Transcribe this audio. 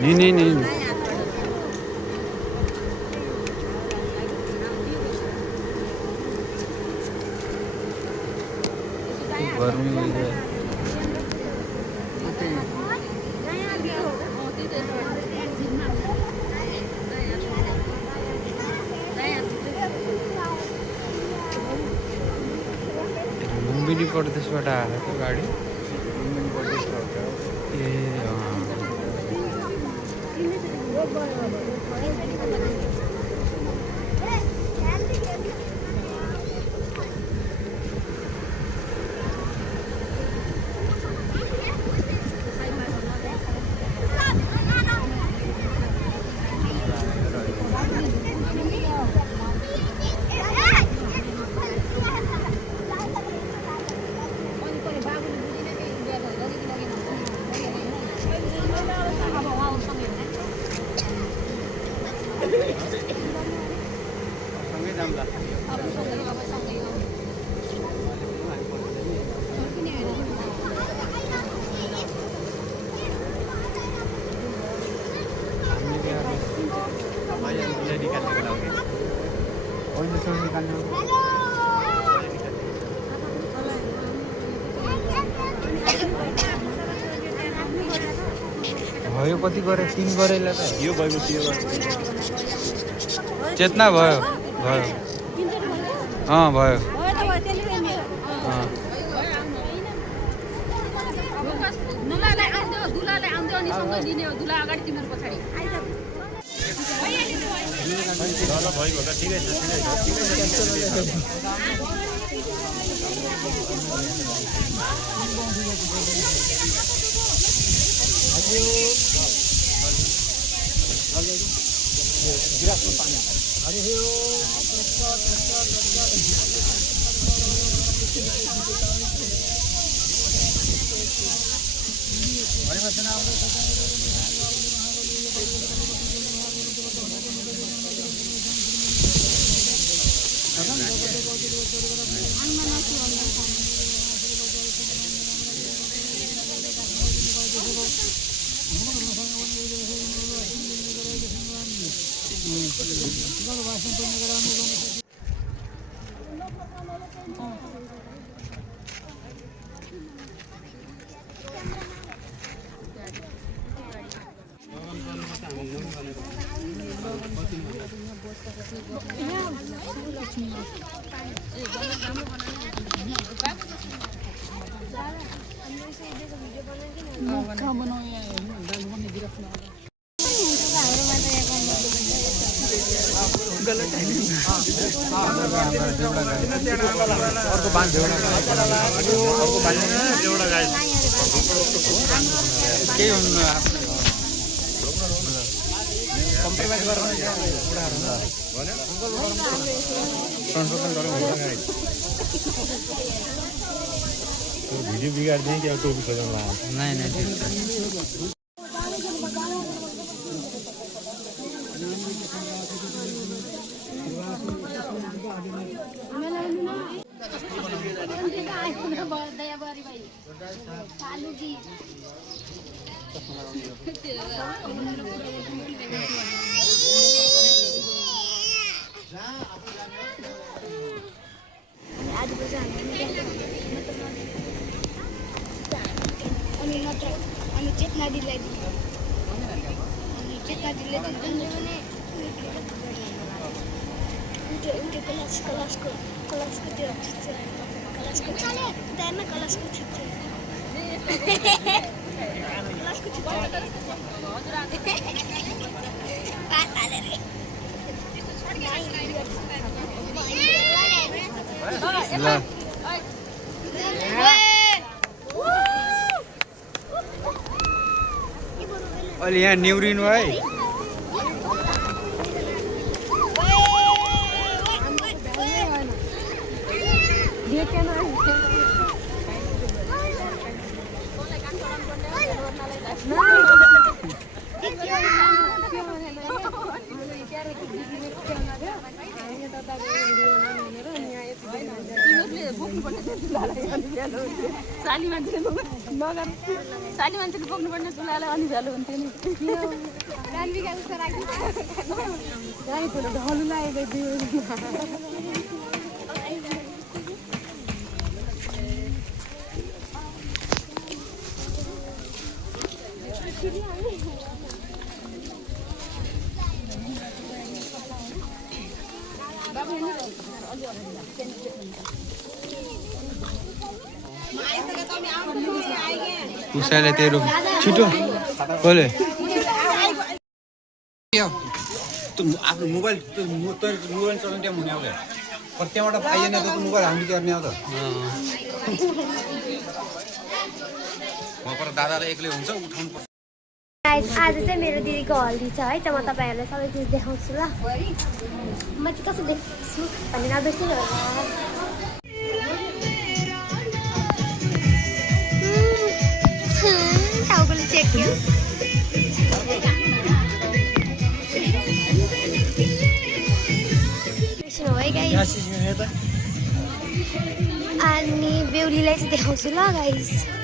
नहीं गर्मी हो गया लुम्बिनी प्रदेशबाट आएको गाडी लुम्बिनी प्रदेशबाट ए भयो कति गरे 3 गरेला त यो भयो चेतना भयो भयो भयो दुलालाई आउँदै दुलालाई आउँदै अनि सँगै लिने हो दुला अगाडि तिम्रो पछाडी ल भयो त ठिकै छ गिलासमा पानी अरे हो भिडियो बिगाड़ दें क्या टोपी खोजन ला नहीं चेतना दिलाई चेतना दिले कलासको त्यो कलासको चले दाइमा कलासको छिट्छ कलासको छिट्छ हजुर आले रे अहिले यहाँ न्युरिनु है अनि भ्यालो हुन्थ्यो साली मान्छेले नगर साली मान्छेले बोक्नुपर्ने दुलालाई अनि भ्यालो हुन्थ्यो नि रानविका जस्तो राख्नु गाईको ढलु लागेको थियो उसैले तेरो छिटो कसले आफ्नो मोबाइल मोबाइल चलाउनु त्यहाँ हुने आउँछ तर त्यहाँबाट आइएन त मोबाइल हामी गर्ने आउँछ पर दादालाई एक्लै हुन्छ उठाउनु पर्छ आज चाहिँ मेरो दिदीको हल्दी छ है त म तपाईँहरूलाई सबै चिज देखाउँछु ल म चाहिँ कसो देख्छु भन्ने नबिर्सिनु होला टाउकोले चेक्यो है गाइस अनि बेहुलीलाई चाहिँ देखाउँछु ल गाइस